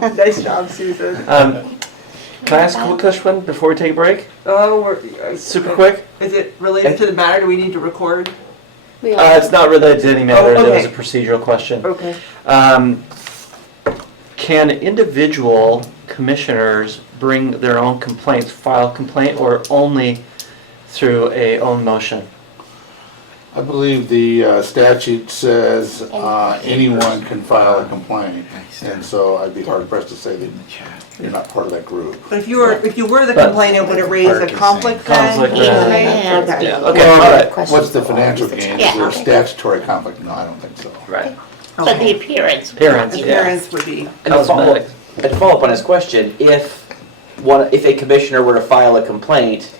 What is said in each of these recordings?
Nice job, Susan. Can I ask a quick question before we take a break? Oh, Super quick? Is it related to the matter? Do we need to record? It's not related to any matter. Oh, That was a okay. procedural question. Okay. Can individual commissioners bring their own complaints, file a complaint, or only through a own motion? I believe the statute says anyone can file a complaint, and so I'd be hard pressed to say that you're not part of that group. But if you were the complainant, would it raise a conflict then? Conflict, yeah. Okay. Yeah, okay, all right. What's the financial gain? Is there a statutory conflict? No, I don't think so. Right. But the appearance. Appearance, yeah. Appearance would be. And to follow Cosmetic. up on his question, if a commissioner were to file a complaint,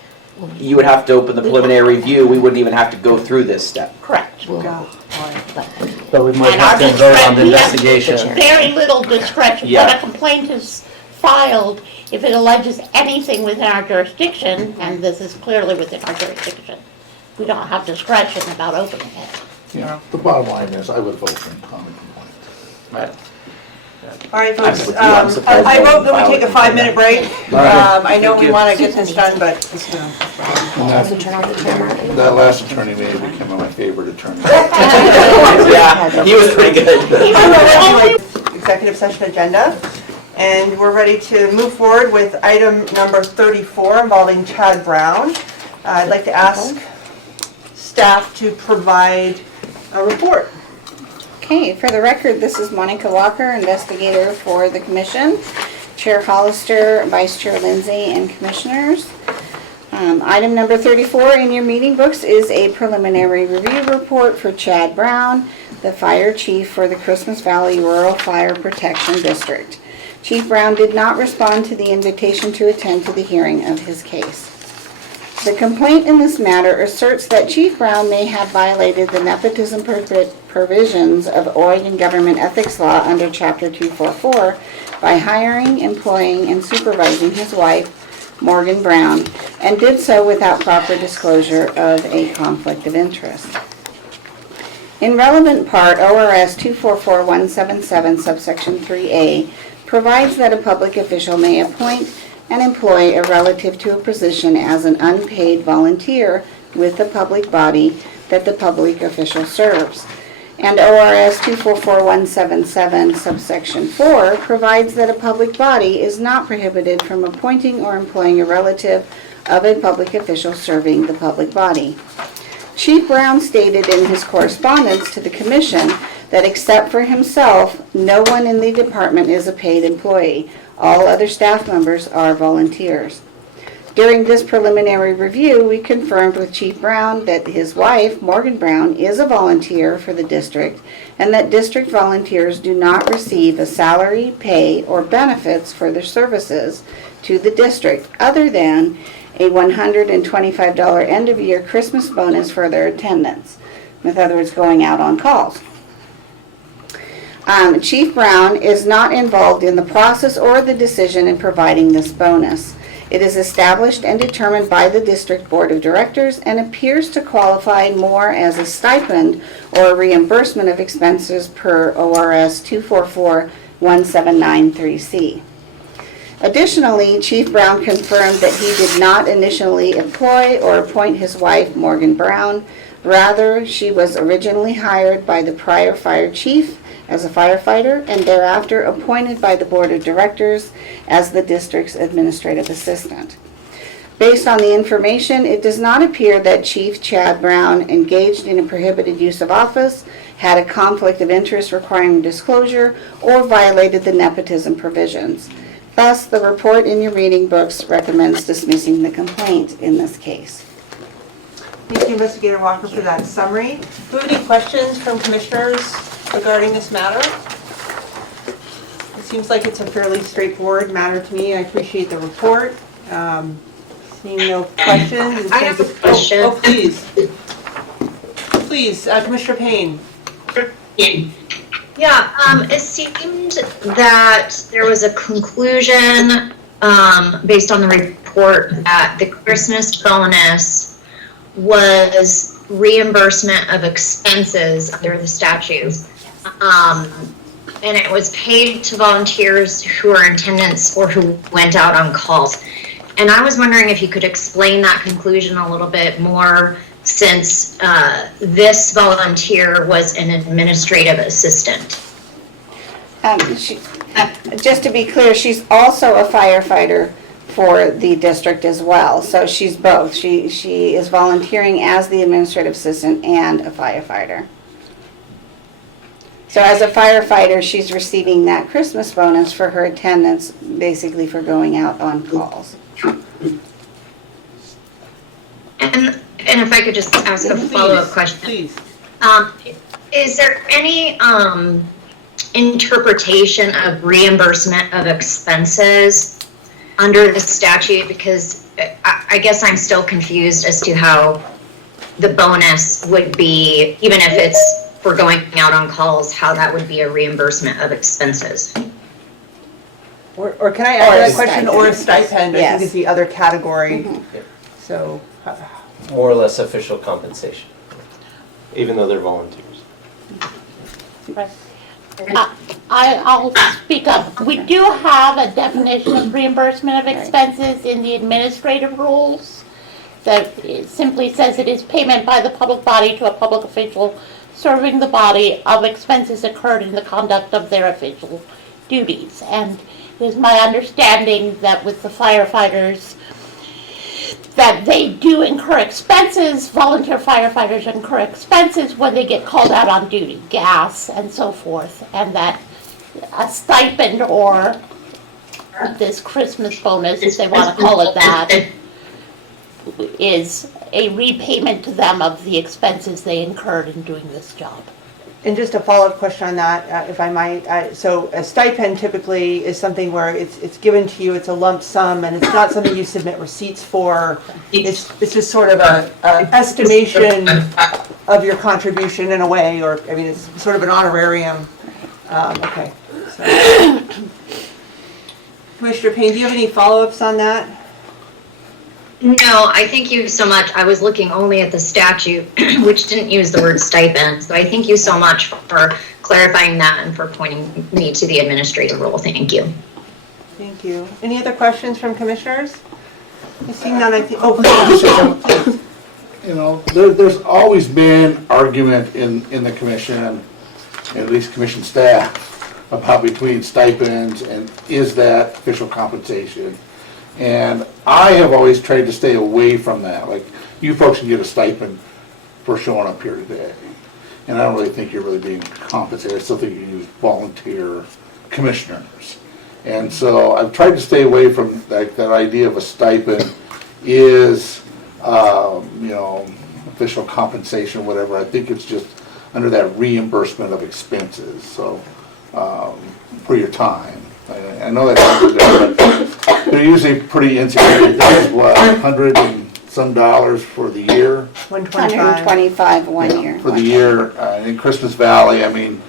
you would have to open the preliminary review. We wouldn't even have to go through this step. Correct. But we might And our have to vote on the we have investigation. very little discretion. When Yeah. a complaint is filed, if it alleges anything within our jurisdiction, and this is clearly within our jurisdiction, we don't have discretion about opening it. Yeah, the bottom line is I would vote for a common complaint. Right. All right, folks, with you. I'm surprised I they wrote that we filed take a it. 5-minute break. I know we want to get this done, but And that last attorney may have become my favorite attorney. Yeah, he was pretty good. executive session agenda. And we're ready to move forward with item number 34 involving Chad Brown. I'd like to ask staff to provide a report. Okay, for the record, this is Monica Walker, investigator for the commission, Chair Hollister, Vice Chair Lindsay, and commissioners. Item number 34 in your meeting books is a preliminary review report for Chad Brown, the fire chief for the Christmas Valley Rural Fire Protection District. Chief Brown did not respond to the invitation to attend to the hearing of his case. The complaint in this matter asserts that Chief Brown may have violated the nepotism provisions of Oregon Government Ethics Law under Chapter 244 by hiring, employing, and supervising his wife, Morgan Brown, and did so without proper disclosure of a conflict of interest. In relevant part, ORS 244177 subsection 3A provides that a public official may appoint and employ a relative to a position as an unpaid volunteer with the public body that the public official serves. And ORS 244177 subsection 4 provides that a public body is not prohibited from appointing or employing a relative of a public official serving the public body. Chief Brown stated in his correspondence to the commission that except for himself, no one in the department is a paid employee. All other staff members are volunteers. During this preliminary review, we confirmed with Chief Brown that his wife, Morgan Brown, is a volunteer for the district and that district volunteers do not receive a salary, pay, or benefits for their services to the district other than a $125 end-of-year Christmas bonus for their attendance. In other words, going out on calls. Chief Brown is not involved in the process or the decision in providing this bonus. It is established and determined by the District Board of Directors and appears to qualify more as a stipend or a reimbursement of expenses per ORS 244179-3C. Additionally, Chief Brown confirmed that he did not initially employ or appoint his wife, Morgan Brown. Rather, she was originally hired by the prior fire chief as a firefighter and thereafter appointed by the Board of Directors as the district's administrative assistant. Based on the information, it does not appear that Chief Chad Brown engaged in a prohibited use of office, had a conflict of interest requiring disclosure, or violated the nepotism provisions. Thus, the report in your reading books recommends dismissing the complaint in this case. Thank you, Investigator Walker, for that summary. Do you have any questions from commissioners regarding this matter? It seems like it's a fairly straightforward matter to me. I appreciate the report. Seeing no questions. I have a question. Oh, please. Please, Commissioner Payne. Yeah, it seemed that there was a conclusion based on the report that the Christmas bonus was reimbursement of expenses under the statute. and it was paid to volunteers who are in attendance or who went out on calls. And I was wondering if you could explain that conclusion a little bit more, since this volunteer was an administrative assistant. Just to be clear, she's also a firefighter for the district as well, so she's both. She is volunteering as the administrative assistant and a firefighter. So as a firefighter, she's receiving that Christmas bonus for her attendance, basically for going out on calls. And if I could just ask a follow-up question. Please. Is there any interpretation of reimbursement of expenses under the statute? Because I guess I'm still confused as to how the bonus would be, even if it's for going out on calls, how that would be a reimbursement of expenses. Or can I Or add a that question, or a stipend. stipend, I Yes. think is the other category. Mhm. So, More or less official compensation, even though they're volunteers. I'll speak up. We do have a definition of reimbursement of expenses in the administrative rules that it simply says it is payment by the public body to a public official serving the body of expenses incurred in the conduct of their official duties. And it is my understanding that with the firefighters, that they do incur expenses, volunteer firefighters incur expenses when they get called out on duty, gas and so forth, and that a stipend or this Christmas bonus, if they want to call it that, is a repayment to them of the expenses they incurred in doing this job. and just a follow-up question on that, if I might. So a stipend typically is something where it's given to you, it's a lump sum, and it's not something you submit receipts for. It's just sort of a estimation of your contribution in a way, or, I mean, it's sort of an honorarium. Okay. So. Commissioner Payne, do you have any follow-ups on that? No, I thank you so much. I was looking only at the statute, which didn't use the word stipend. So I thank you so much for clarifying that and for pointing me to the administrative rule. Thank you. Thank you. Any other questions from commissioners? I see none, I think, oh, You know, there's always been argument in the commission, and at least commission staff, about between stipends and is that official compensation. And I have always tried to stay away from that. Like, you folks can get a stipend for showing up here today. And I don't really think you're really being compensated. I still think you use volunteer commissioners. And so I've tried to stay away from that idea of a stipend is, official compensation, whatever. I think it's just under that reimbursement of expenses, so, for your time. I know that's, but they're usually pretty insignificant. That's what, $100 and some for the year? 125. 125 1 year. For the year, in Christmas Valley, I mean,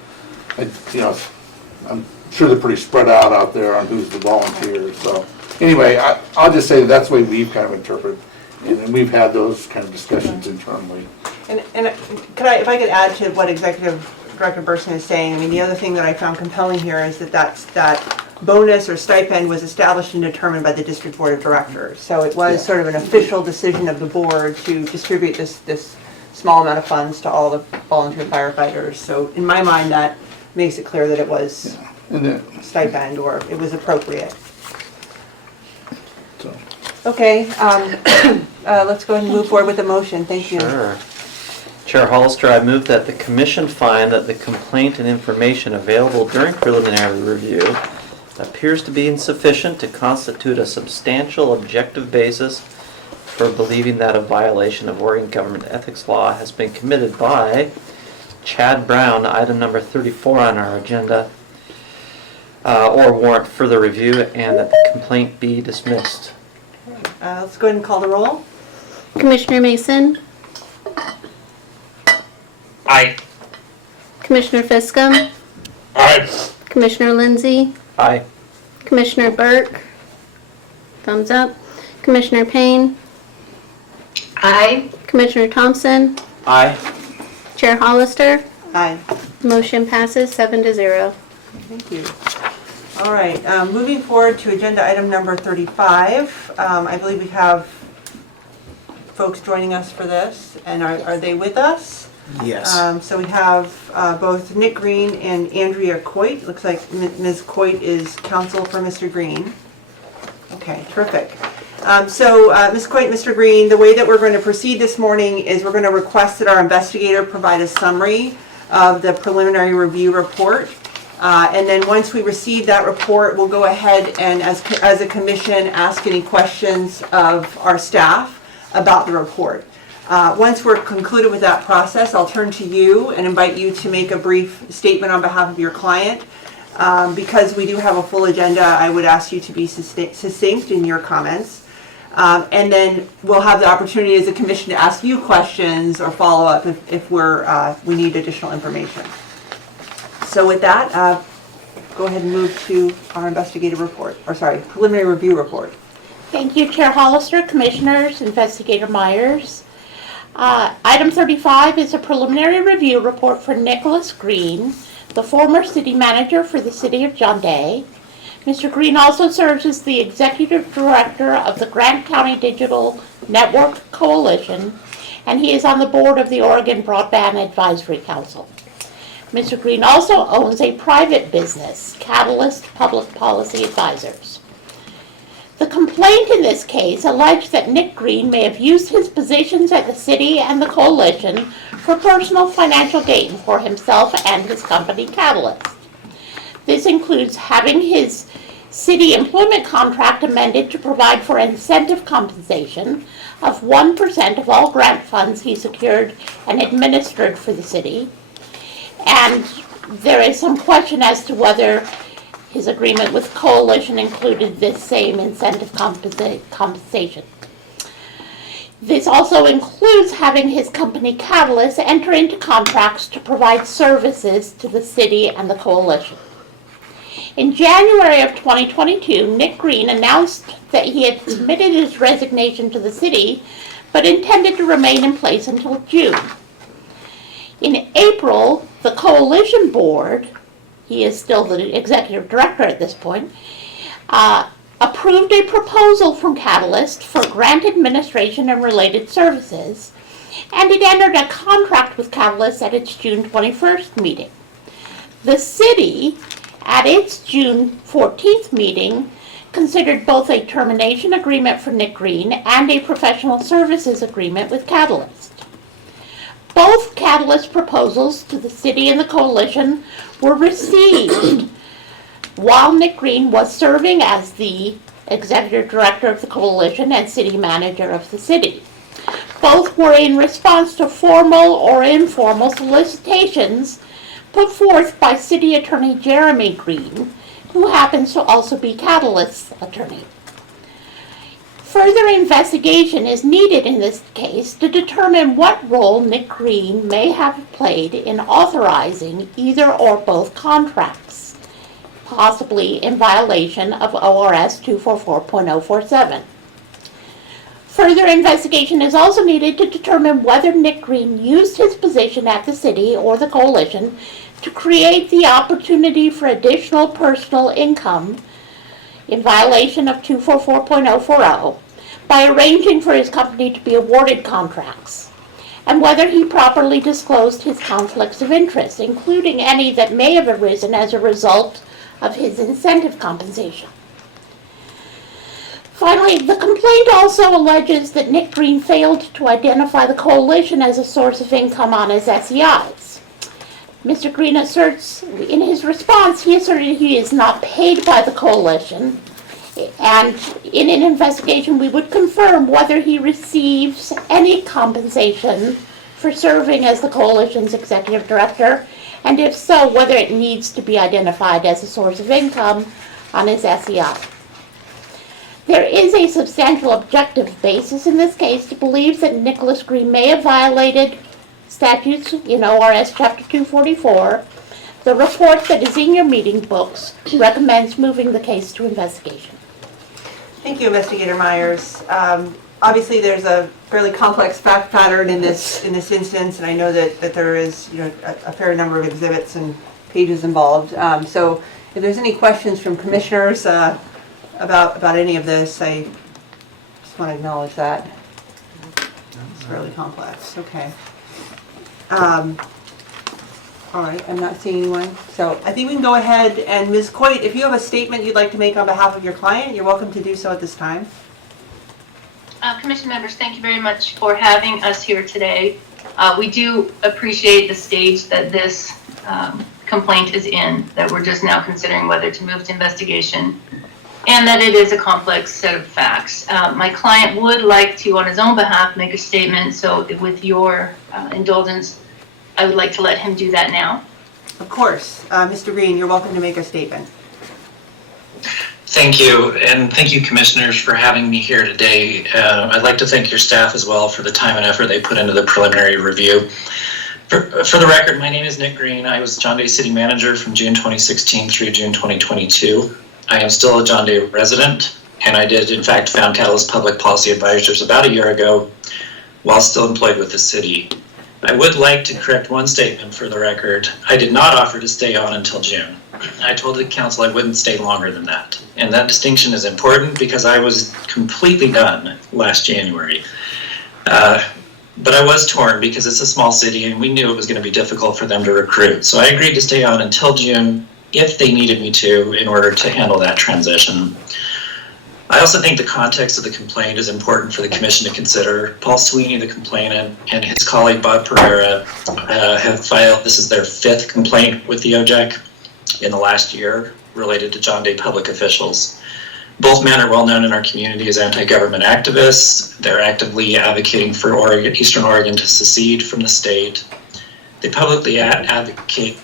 I'm sure they're pretty spread out there on who's the volunteers, so. Anyway, I'll just say that's the way we've kind of interpreted, and we've had those kind of discussions internally. And could I, if I could add to what Executive Director Burson is saying, I mean, the other thing that I found compelling here is that bonus or stipend was established and determined by the District Board of Directors. So it was sort of an official decision of the board to distribute this small amount of funds to all the volunteer firefighters. So in my mind, that makes it clear that it was And then, stipend or it was appropriate. so. Okay, let's go ahead and move forward with the motion. Thank you. Sure. Chair Hollister, I move that the commission find that the complaint and information available during preliminary review appears to be insufficient to constitute a substantial objective basis for believing that a violation of Oregon government ethics law has been committed by Chad Brown, item number 34 on our agenda, or warrant further review, and that the complaint be dismissed. Let's go ahead and call the roll. Commissioner Mason, Aye. Commissioner Fiscum, Aye. Commissioner Lindsay, Aye. Commissioner Burke, thumbs up, Commissioner Payne, Aye. Commissioner Thompson, Aye. Chair Hollister, Aye. motion passes 7-0. Thank you. All right, moving forward to agenda item number 35. I believe we have folks joining us for this, and are they with us? Yes. So we have both Nick Green and Andrea Coit. Looks like Ms. Coit is counsel for Mr. Green. Okay, terrific. So Ms. Coit, Mr. Green, the way that we're going to proceed this morning is we're going to request that our investigator provide a summary of the preliminary review report. And then once we receive that report, we'll go ahead and as a commission ask any questions of our staff about the report. Once we're concluded with that process, I'll turn to you and invite you to make a brief statement on behalf of your client. Because we do have a full agenda, I would ask you to be succinct in your comments. And then we'll have the opportunity as a commission to ask you questions or follow up if we need additional information. So with that, go ahead and move to our investigative report, or sorry, preliminary review report. Thank you, Chair Hollister, Commissioners, Investigator Myers. Item 35 is a preliminary review report for Nicholas Green, the former city manager for the city of John Day. Mr. Green also serves as the executive director of the Grant County Digital Network Coalition, and he is on the board of the Oregon Broadband Advisory Council. Mr. Green also owns a private business, Catalyst Public Policy Advisors. The complaint in this case alleged that Nick Green may have used his positions at the city and the coalition for personal financial gain for himself and his company Catalyst. This includes having his city employment contract amended to provide for incentive compensation of 1% of all grant funds he secured and administered for the city. And there is some question as to whether his agreement with coalition included this same incentive compensation. This also includes having his company Catalyst enter into contracts to provide services to the city and the coalition. In January of 2022, Nick Green announced that he had submitted his resignation to the city, but intended to remain in place until June. In April, the coalition board, he is still the executive director at this point, approved a proposal from Catalyst for grant administration and related services, and it entered a contract with Catalyst at its June 21st meeting. The city, at its June 14th meeting, considered both a termination agreement for Nick Green and a professional services agreement with Catalyst. Both Catalyst proposals to the city and the coalition were received while Nick Green was serving as the executive director of the coalition and city manager of the city. Both were in response to formal or informal solicitations put forth by City Attorney Jeremy Green, who happens to also be Catalyst's attorney. Further investigation is needed in this case to determine what role Nick Green may have played in authorizing either or both contracts, possibly in violation of ORS 244.047. Further investigation is also needed to determine whether Nick Green used his position at the city or the coalition to create the opportunity for additional personal income in violation of 244.040 by arranging for his company to be awarded contracts, and whether he properly disclosed his conflicts of interest, including any that may have arisen as a result of his incentive compensation. Finally, the complaint also alleges that Nick Green failed to identify the coalition as a source of income on his SEIs. Mr. Green asserts, in his response, he asserted he is not paid by the coalition, and in an investigation we would confirm whether he receives any compensation for serving as the coalition's executive director, and if so, whether it needs to be identified as a source of income on his SEI. There is a substantial objective basis in this case to believe that Nicholas Green may have violated statutes in ORS Chapter 244. The report that is in your meeting books recommends moving the case to investigation. Thank you, Investigator Myers. Obviously, there's a fairly complex fact pattern in this instance, and I know that there is a fair number of exhibits and pages involved. So If there's any questions from commissioners about any of this, I just want to acknowledge that. It's fairly complex, okay. All right, I'm not seeing anyone, so I think we can go ahead, and Ms. Coit, if you have a statement you'd like to make on behalf of your client, you're welcome to do so at this time. Commission members, thank you very much for having us here today. We do appreciate the stage that this complaint is in, that we're just now considering whether to move to investigation, and that it is a complex set of facts. My client would like to, on his own behalf, make a statement, so with your indulgence, I would like to let him do that now. Of course. Mr. Green, you're welcome to make a statement. Thank you, and thank you, commissioners, for having me here today. I'd like to thank your staff as well for the time and effort they put into the preliminary review. For the record, my name is Nick Green. I was John Day City Manager from June 2016 through June 2022. I am still a John Day resident, and I did, in fact, found Catalyst Public Policy Advisors about a year ago while still employed with the city. I would like to correct one statement for the record. I did not offer to stay on until June. I told the council I wouldn't stay longer than that. And that distinction is important because I was completely done last January. But I was torn because it's a small city and we knew it was going to be difficult for them to recruit. So I agreed to stay on until June if they needed me to in order to handle that transition. I also think the context of the complaint is important for the commission to consider. Paul Sweeney, the complainant, and his colleague Bob Pereira have filed, this is their 5th complaint with the OJEC in the last year related to John Day public officials. Both men are well known in our community as anti-government activists. They're actively advocating for Eastern Oregon to secede from the state. They publicly advocate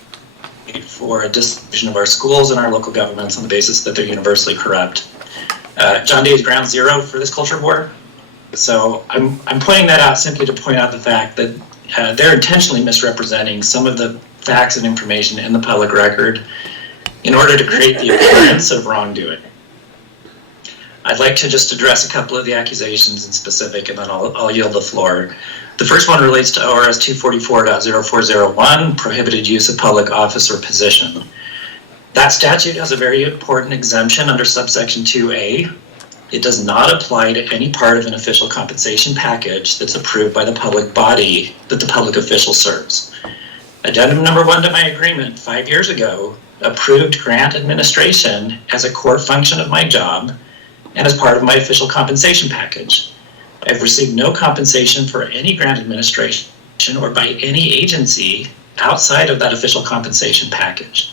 for a dissolution of our schools and our local governments on the basis that they're universally corrupt. John Day is ground zero for this culture war. So I'm pointing that out simply to point out the fact that they're intentionally misrepresenting some of the facts and information in the public record in order to create the appearance of wrongdoing. I'd like to just address a couple of the accusations in specific, and then I'll yield the floor. The first one relates to ORS 244.0401, prohibited use of public office or position. That statute has a very important exemption under subsection 2A. It does not apply to any part of an official compensation package that's approved by the public body that the public official serves. Addendum number 1 to my agreement 5 years ago approved grant administration as a core function of my job and as part of my official compensation package. I've received no compensation for any grant administration or by any agency outside of that official compensation package.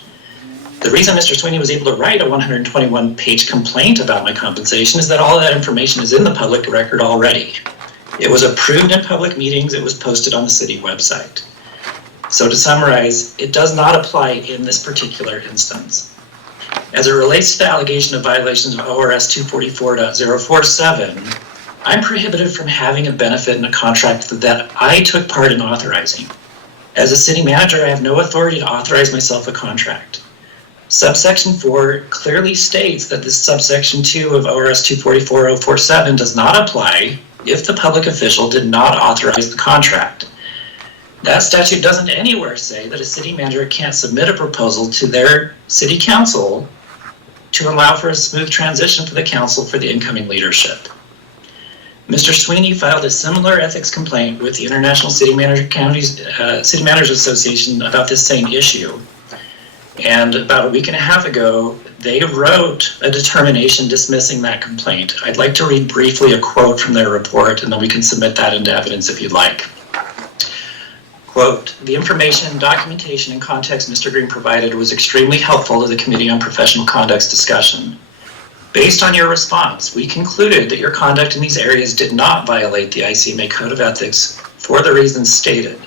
The reason Mr. Sweeney was able to write a 121-page complaint about my compensation is that all of that information is in the public record already. It was approved in public meetings, it was posted on the city website. So to summarize, it does not apply in this particular instance. As it relates to the allegation of violations of ORS 244.047, I'm prohibited from having a benefit in a contract that I took part in authorizing. As a city manager, I have no authority to authorize myself a contract. Subsection 4 clearly states that this subsection 2 of ORS 244.047 does not apply if the public official did not authorize the contract. That statute doesn't anywhere say that a city manager can't submit a proposal to their city council to allow for a smooth transition for the council for the incoming leadership. Mr. Sweeney filed a similar ethics complaint with the International City Managers Association about this same issue. And about a week and a half ago, they wrote a determination dismissing that complaint. I'd like to read briefly a quote from their report, and then we can submit that into evidence if you'd like. Quote, the information, documentation, and context Mr. Green provided was extremely helpful to the Committee on Professional Conduct's discussion. Based on your response, we concluded that your conduct in these areas did not violate the ICMA Code of Ethics for the reasons stated.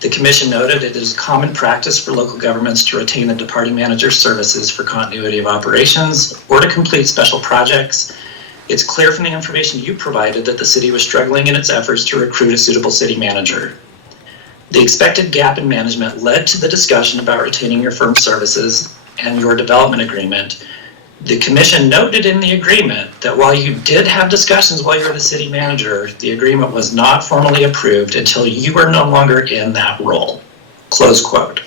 The Commission noted it is common practice for local governments to retain the departing manager's services for continuity of operations or to complete special projects. It's clear from the information you provided that the city was struggling in its efforts to recruit a suitable city manager. The expected gap in management led to the discussion about retaining your firm's services and your development agreement. The Commission noted in the agreement that while you did have discussions while you were the city manager, the agreement was not formally approved until you were no longer in that role. Close quote.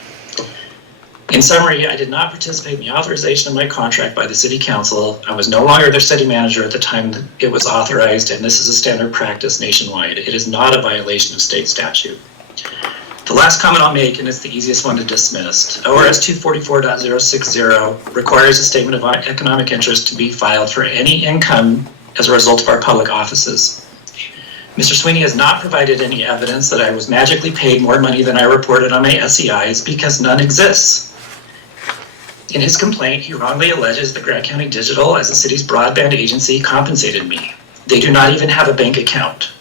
In summary, I did not participate in the authorization of my contract by the City Council. I was no longer their city manager at the time that it was authorized, and this is a standard practice nationwide. It is not a violation of state statute. The last comment I'll make, and it's the easiest one to dismiss, ORS 244.060 requires a statement of economic interest to be filed for any income as a result of our public offices. Mr. Sweeney has not provided any evidence that I was magically paid more money than I reported on my SEIs because none exists. In his complaint, he wrongly alleges that Grant County Digital, as the city's broadband agency, compensated me. They do not even have a bank account.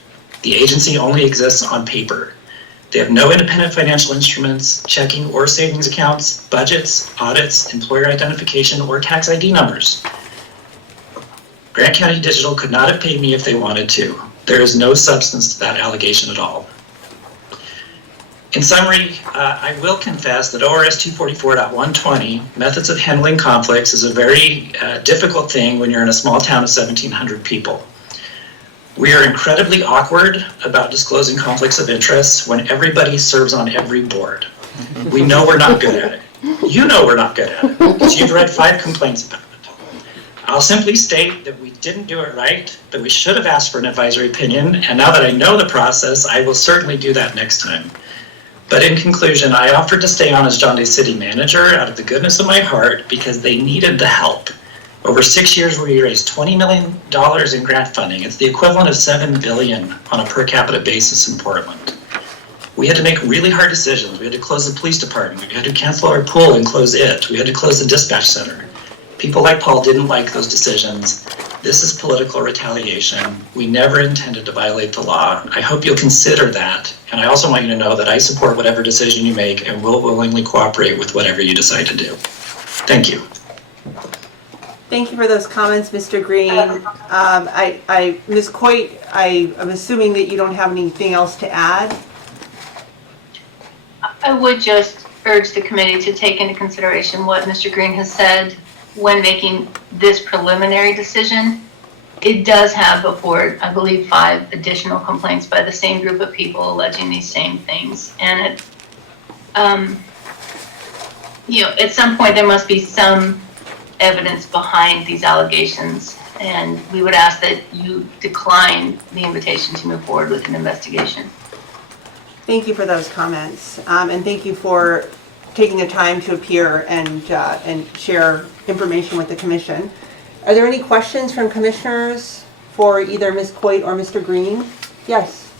The agency only exists on paper. They have no independent financial instruments, checking or savings accounts, budgets, audits, employer identification, or tax ID numbers. Grant County Digital could not have paid me if they wanted to. There is no substance to that allegation at all. In summary, I will confess that ORS 244.120, methods of handling conflicts, is a very difficult thing when you're in a small town of 1,700 people. We are incredibly awkward about disclosing conflicts of interest when everybody serves on every board. We know we're not good at it. You know we're not good at it, because you've read 5 complaints about it. I'll simply state that we didn't do it right, that we should have asked for an advisory opinion, and now that I know the process, I will certainly do that next time. But in conclusion, I offered to stay on as John Day City Manager out of the goodness of my heart because they needed the help. Over 6 years, we raised $20 million in grant funding. It's the equivalent of $7 billion on a per capita basis in Portland. We had to make really hard decisions. We had to close the police department. We had to cancel our pool and close it. We had to close the dispatch center. People like Paul didn't like those decisions. This is political retaliation. We never intended to violate the law. I hope you'll consider that. And I also want you to know that I support whatever decision you make and will willingly cooperate with whatever you decide to do. Thank you. Thank you for those comments, Mr. Green. Ms. Coit, I'm assuming that you don't have anything else to add? I would just urge the committee to take into consideration what Mr. Green has said when making this preliminary decision. It does have before it, I believe, 5 additional complaints by the same group of people alleging these same things. And it, at some point there must be some evidence behind these allegations, and we would ask that you decline the invitation to move forward with an investigation. Thank you for those comments, and thank you for taking the time to appear and share information with the commission. Are there any questions from commissioners for either Ms. Coit or Mr. Green? Yes.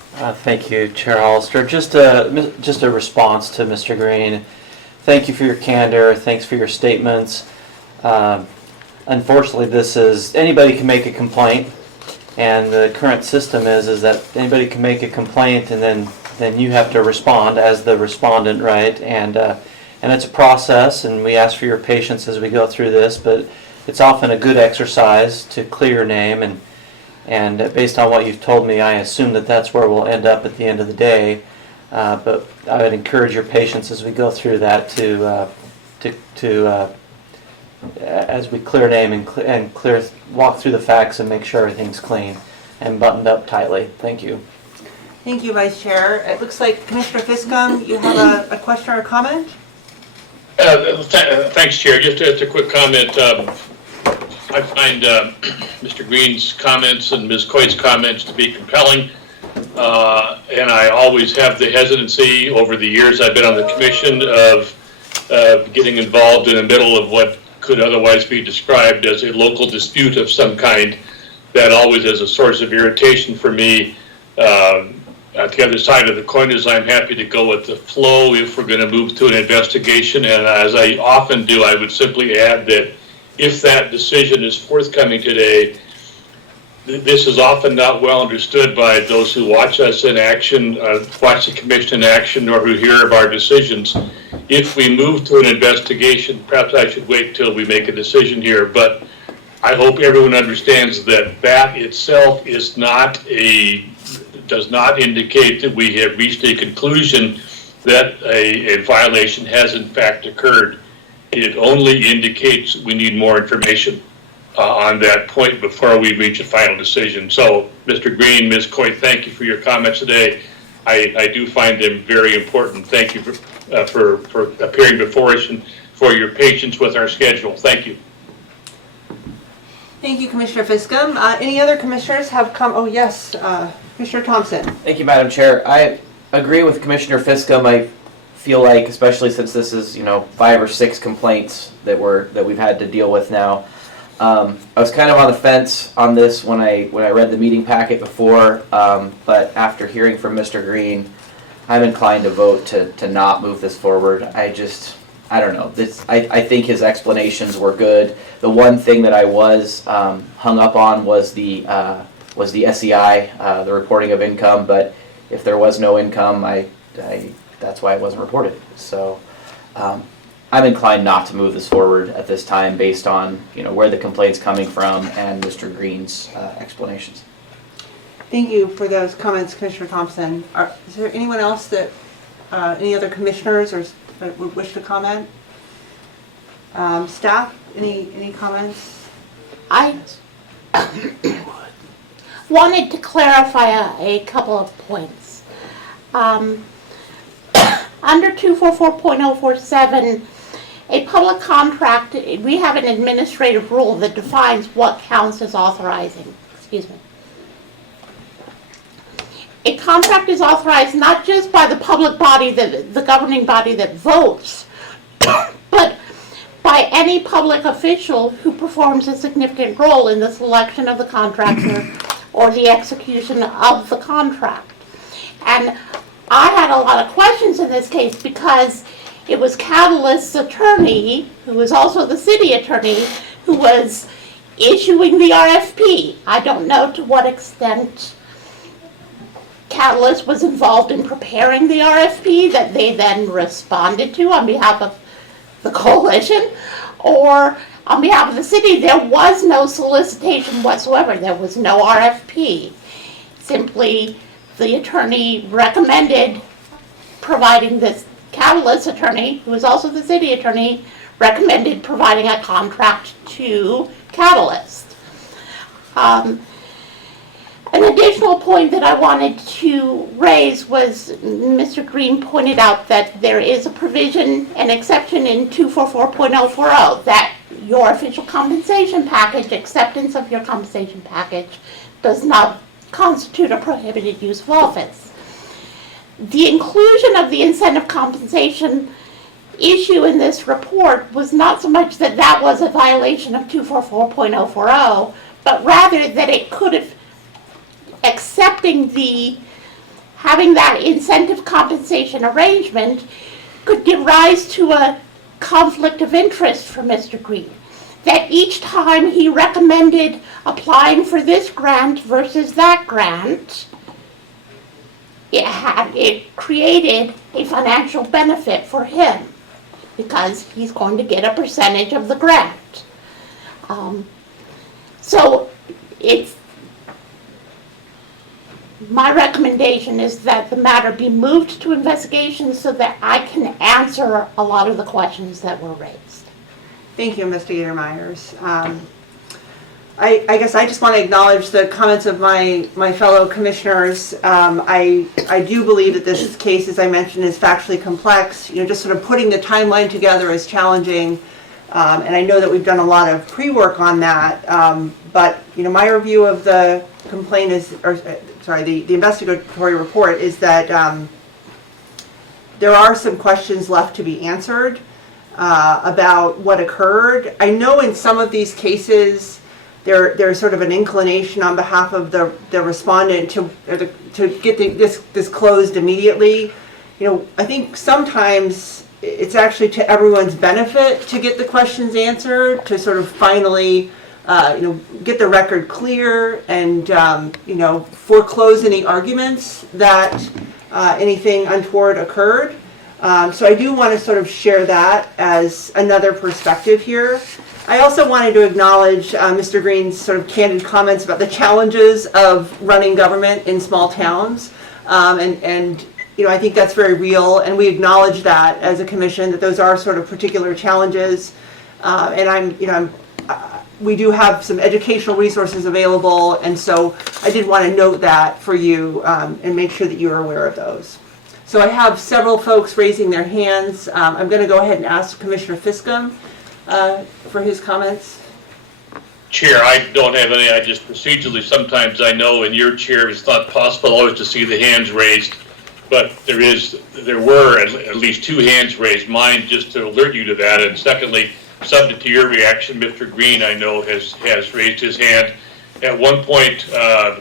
Thank you, Chair Hollister. Just a response to Mr. Green. Thank you for your candor. Thanks for your statements. Unfortunately, anybody can make a complaint, and the current system is that anybody can make a complaint, and then you have to respond as the respondent, right? And it's a process, and we ask for your patience as we go through this, but it's often a good exercise to clear your name, and based on what you've told me, I assume that that's where we'll end up at the end of the day. But I would encourage your patience as we go through that as we clear name and walk through the facts and make sure everything's clean and buttoned up tightly. Thank you. Thank you, Vice Chair. It looks like Commissioner Fiscum, you have a question or a comment? Thanks, Chair. Just a quick comment. I find Mr. Green's comments and Ms. Coit's comments to be compelling, and I always have the hesitancy over the years I've been on the commission of getting involved in the middle of what could otherwise be described as a local dispute of some kind. That always is a source of irritation for me. At the other side of the coin is I'm happy to go with the flow if we're going to move to an investigation, and as I often do, I would simply add that if that decision is forthcoming today, this is often not well understood by those who watch us in action, watch the commission in action, or who hear of our decisions. If we move to an investigation, perhaps I should wait till we make a decision here, but I hope everyone understands that that itself is does not indicate that we have reached a conclusion that a violation has in fact occurred. It only indicates we need more information on that point before we reach a final decision. So, Mr. Green, Ms. Coit, thank you for your comments today. I do find them very important. Thank you for appearing before us and for for your patience with our schedule. Thank you. Thank you, Commissioner Fiscum. Any other commissioners have come, oh yes, Commissioner Thompson. Thank you, Madam Chair. I agree with Commissioner Fiscum. I feel like, especially since this is, 5 or 6 complaints that we've had to deal with now. I was kind of on the fence on this when I read the meeting packet before, but after hearing from Mr. Green, I'm inclined to vote to not move this forward. I don't know. I think his explanations were good. The one thing that I was hung up on was the SEI, the reporting of income. But if there was no income, that's why it wasn't reported. So I'm inclined not to move this forward at this time, based on where the complaint's coming from and Mr. Green's explanations. Thank you for those comments, Commissioner Thompson. Is there anyone else that, any other commissioners would wish to comment? Staff, any comments? I wanted to clarify a couple of points. Under 244.047, a public contract, we have an administrative rule that defines what counts as authorizing. Excuse me. A contract is authorized not just by the public body, the governing body that votes, but by any public official who performs a significant role in the selection of the contractor or the execution of the contract. And I had a lot of questions in this case because it was Catalyst's attorney, who was also the city attorney, who was issuing the RFP. I don't know to what extent Catalyst was involved in preparing the RFP that they then responded to on behalf of the coalition, or on behalf of the city. There was no solicitation whatsoever. There was no RFP. Simply, the attorney recommended providing this, Catalyst attorney, who was also the city attorney, recommended providing a contract to Catalyst. An additional point that I wanted to raise was Mr. Green pointed out that there is a provision, an exception in 244.040, that your official compensation package, acceptance of your compensation package, does not constitute a prohibited use of office. The inclusion of the incentive compensation issue in this report was not so much that that was a violation of 244.040, but rather that it could have, having that incentive compensation arrangement could give rise to a conflict of interest for Mr. Green. That each time he recommended applying for this grant versus that grant, it created a financial benefit for him because he's going to get a percentage of the grant. So my recommendation is that the matter be moved to investigation so that I can answer a lot of the questions that were raised. Thank you, Investigator Myers. I guess I just want to acknowledge the comments of my fellow commissioners. I do believe that this case, as I mentioned, is factually complex. Just sort of putting the timeline together is challenging. And I know that we've done a lot of pre-work on that. But my review of the complaint the investigatory report is that there are some questions left to be answered about what occurred. I know in some of these cases there's sort of an inclination on behalf of the respondent to get this closed immediately. I think sometimes it's actually to everyone's benefit to get the questions answered, to sort of finally get the record clear and foreclose any arguments that anything untoward occurred. So I do want to sort of share that as another perspective here. I also wanted to acknowledge Mr. Green's sort of candid comments about the challenges of running government in small towns. And I think that's very real, and we acknowledge that as a commission, that those are sort of particular challenges. And we do have some educational resources available, and so I did want to note that for you and make sure that you're aware of those. So I have several folks raising their hands. I'm going to go ahead and ask Commissioner Fiscum for his comments. Chair, I don't have any, I just procedurally, sometimes I know in your chair, it's not possible always to see the hands raised, but there were at least 2 hands raised, mine just to alert you to that, and secondly, subject to your reaction, Mr. Green, I know, has raised his hand. At one point,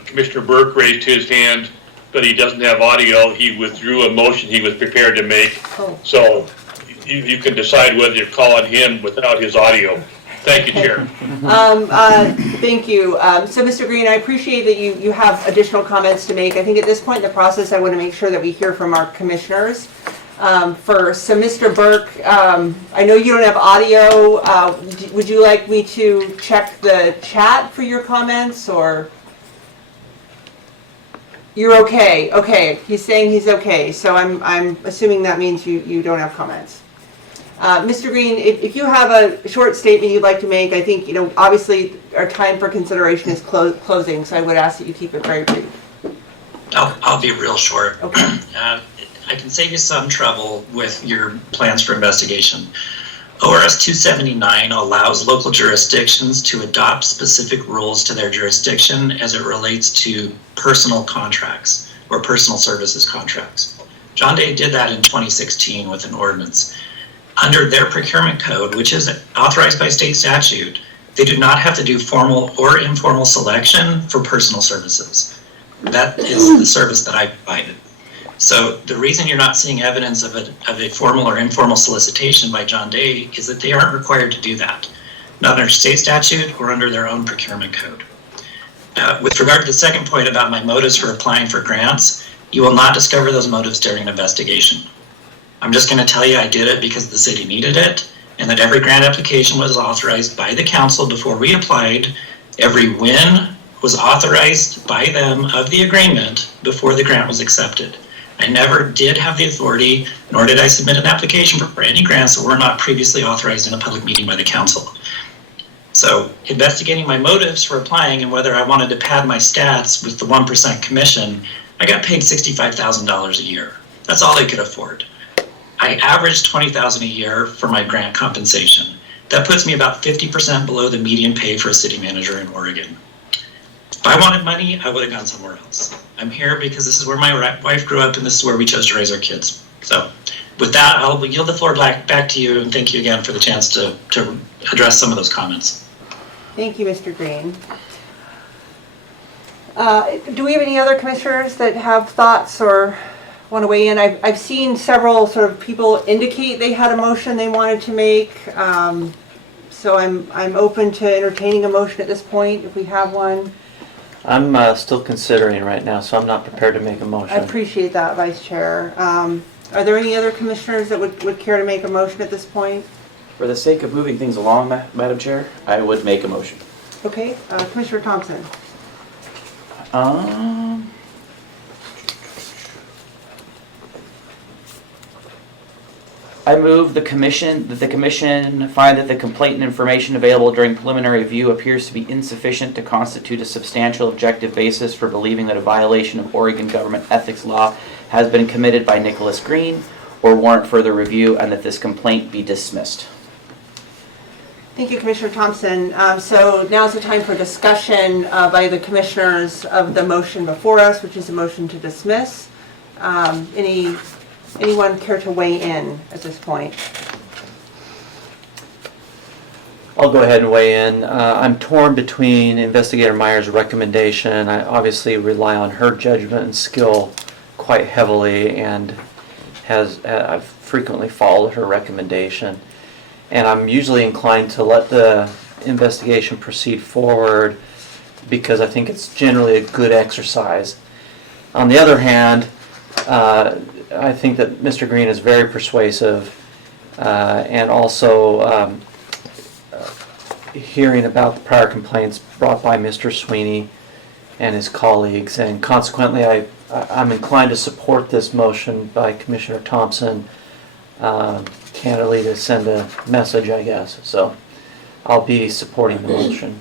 Commissioner Burke raised his hand, but he doesn't have audio. He withdrew a motion he was prepared to make. Oh. So you can decide whether you call on him without his audio. Thank you, Chair. Thank you. So, Mr. Green, I appreciate that you have additional comments to make. I think at this point in the process, I want to make sure that we hear from our commissioners first. So, Mr. Burke, I know you don't have audio. Would you like me to check the chat for your comments, or? You're okay. Okay, he's saying he's okay. So I'm assuming that means you don't have comments. Mr. Green, if you have a short statement you'd like to make, I think, obviously our time for consideration is closing, so I would ask that you keep it very brief. I'll be real short. Okay. I can save you some trouble with your plans for investigation. ORS 279 allows local jurisdictions to adopt specific rules to their jurisdiction as it relates to personal contracts or personal services contracts. John Day did that in 2016 with an ordinance. Under their procurement code, which is authorized by state statute, they do not have to do formal or informal selection for personal services. That is the service that I provided. So the reason you're not seeing evidence of a formal or informal solicitation by John Day is that they aren't required to do that, not under state statute or under their own procurement code. With regard to the second point about my motives for applying for grants, you will not discover those motives during an investigation. I'm just going to tell you I did it because the city needed it, and that every grant application was authorized by the council before we applied. Every win was authorized by them of the agreement before the grant was accepted. I never did have the authority, nor did I submit an application for any grants that were not previously authorized in a public meeting by the council. So investigating my motives for applying and whether I wanted to pad my stats with the 1% commission, I got paid $65,000 a year. That's all I could afford. I averaged $20,000 a year for my grant compensation. That puts me about 50% below the median pay for a city manager in Oregon. If I wanted money, I would have gone somewhere else. I'm here because this is where my wife grew up and this is where we chose to raise our kids. So with that, I'll yield the floor back to you, and thank you again for the chance to address some of those comments. Thank you, Mr. Green. Do we have any other commissioners that have thoughts or want to weigh in? I've seen several sort of people indicate they had a motion they wanted to make. So I'm open to entertaining a motion at this point if we have one. I'm still considering right now, so I'm not prepared to make a I motion. appreciate that, Vice Chair. Are there any other commissioners that would care to make a motion at this point? For the sake of moving things along, Madam Chair, I would make a motion. Okay, Commissioner Thompson. I move that the commission find that the complaint and information available during preliminary review appears to be insufficient to constitute a substantial objective basis for believing that a violation of Oregon government ethics law has been committed by Nicholas Green or warrant further review, and that this complaint be dismissed. Thank you, Commissioner Thompson. So now's the time for discussion by the commissioners of the motion before us, which is a motion to dismiss. Anyone care to weigh in at this point? I'll go ahead and weigh in. I'm torn between Investigator Meyer's recommendation. I obviously rely on her judgment and skill quite heavily, and I've frequently followed her recommendation. And I'm usually inclined to let the investigation proceed forward because I think it's generally a good exercise. On the other hand, I think that Mr. Green is very persuasive, and also hearing about the prior complaints brought by Mr. Sweeney and his colleagues, and consequently I'm inclined to support this motion by Commissioner Thompson, candidly to send a message, I guess. So I'll be supporting the motion.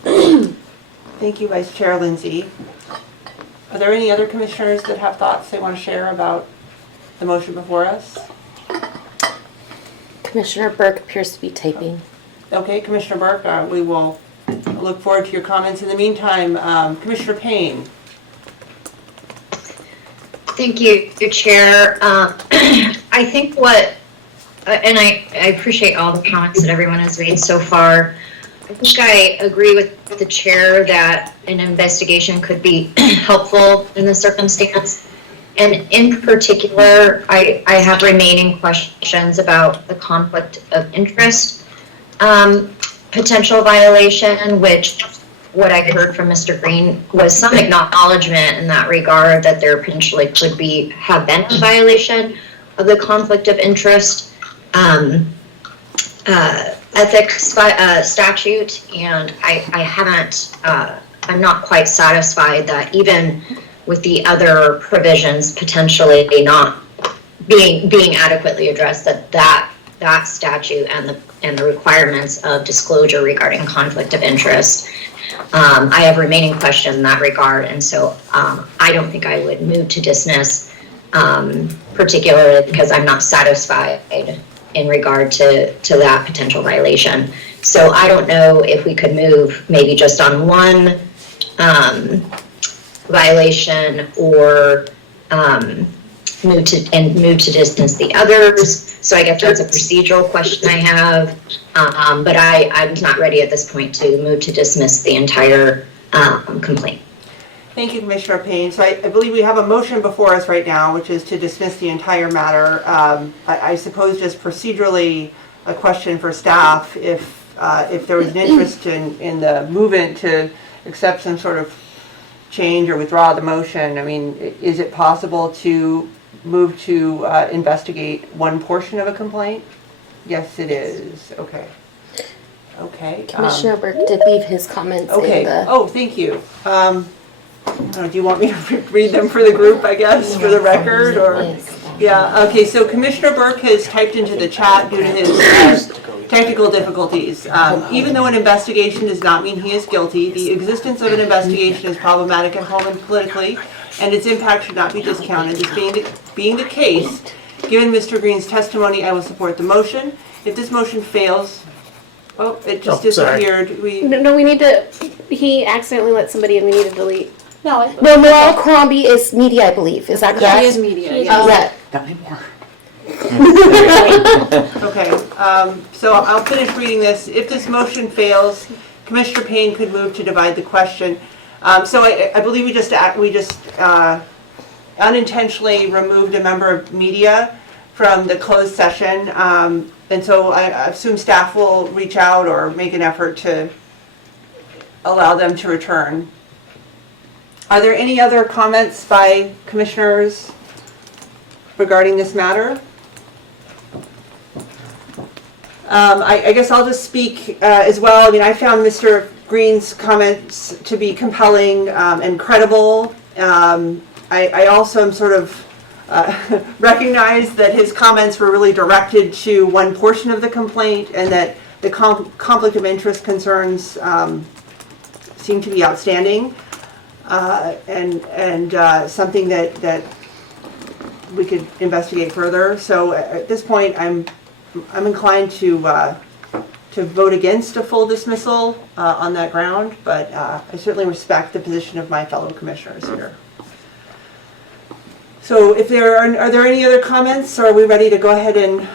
Thank you, Vice Chair Lindsay. Are there any other commissioners that have thoughts they want to share about the motion before us? Commissioner Burke appears to be typing. Okay, Commissioner Burke, we will look forward to your comments. In the meantime, Commissioner Payne. Thank you, Chair. I think and I appreciate all the comments that everyone has made so far. I think I agree with the chair that an investigation could be helpful in this circumstance. And in particular, I have remaining questions about the conflict of interest potential violation, which what I heard from Mr. Green was some acknowledgement in that regard that there potentially could have been a violation of the conflict of interest ethics statute, and I'm not quite satisfied that even with the other provisions potentially not being adequately addressed, that statute and the requirements of disclosure regarding conflict of interest. I have remaining questions in that regard, and so I don't think I would move to dismiss, particularly because I'm not satisfied in regard to that potential violation. So I don't know if we could move maybe just on one violation or move to dismiss the others. So I guess that's a procedural question I have, but I'm not ready at this point to move to dismiss the entire complaint. Thank you, Commissioner Payne. So I believe we have a motion before us right now, which is to dismiss the entire matter. I suppose just procedurally, a question for staff, if there was an interest in the movement to accept some sort of change or withdraw the motion. I mean, is it possible to move to investigate one portion of a complaint? Yes, it is. Okay. Okay. Commissioner Burke did leave his comments Okay. in the... Oh, thank you. Do you want me to read them for the group, I guess, for the record, or? Yes. Yeah, okay, so Commissioner Burke has typed into the chat due to his technical difficulties. Even though an investigation does not mean he is guilty, the existence of an investigation is problematic at home and politically, and its impact should not be discounted. This being the case, given Mr. Green's testimony, I will support the motion. If this motion fails, oh, it just disappeared. No, we need to, he accidentally let somebody in, we need to delete. No, Noel Crombie is media, I believe. Is that correct? He is media, Yeah. Not anymore. Okay, so I'll finish reading this. If this motion fails, Commissioner Payne could move to divide the question. So I believe we just unintentionally removed a member of media from the closed session. And so I assume staff will reach out or make an effort to allow them to return. Are there any other comments by commissioners regarding this matter? I guess I'll just speak as well. I mean, I found Mr. Green's comments to be compelling and credible. I also am sort of recognize that his comments were really directed to one portion of the complaint, and that the conflict of interest concerns seem to be outstanding, and something that we could investigate further. So at this point, I'm inclined to vote against a full dismissal on that ground, but I certainly respect the position of my fellow commissioners here. So if are there any other comments, or are we ready to go ahead and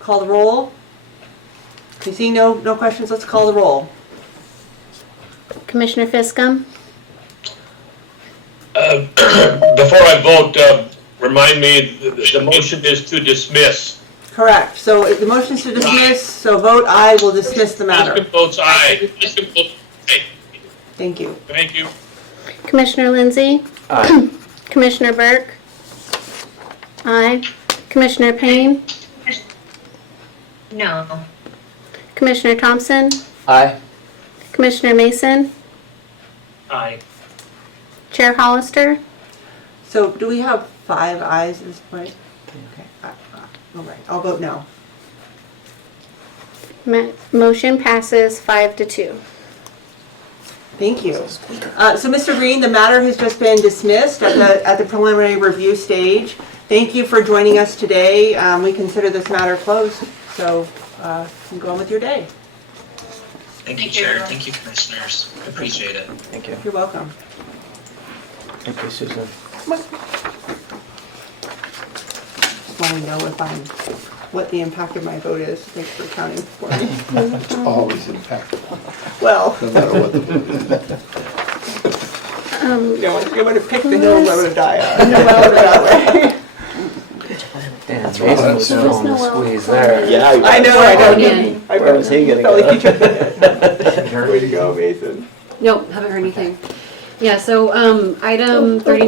call the roll? You see no questions, let's call the roll. Commissioner Fiscum? Before I vote, remind me, the motion is to dismiss. Correct, so if the motion is to dismiss, so vote aye, will dismiss the matter. Fiscum votes aye. Fiscum votes aye. Thank you. Thank you. Commissioner Lindsay? Aye. Commissioner Burke? Aye. Commissioner Payne? No. Commissioner Thompson? Aye. Commissioner Mason? Aye. Chair Hollister? So do we have 5 ayes at this point? Okay. All right, I'll vote no. Motion passes 5-2. Thank you. So Mr. Green, the matter has just been dismissed at the preliminary review stage. Thank you for joining us today. We consider this matter closed, so you can go on with your day. Thank you, Thank you, Chair. everyone. Thank you, Commissioners. Appreciate it. Thank you. You're welcome. Thank you, Susan. Just want to know what the impact of my vote is. Thanks for counting for me. It's always impactful, Well, no matter what the vote is. you want to pick the hill I'm going to die on. No matter that way. Dan That's Mason was right. filling the squeeze there. Yeah. I know. Where was he gonna Felt like go? you took the hit. Way to go, Mason. Nope, haven't heard anything. Yeah, so, item 30.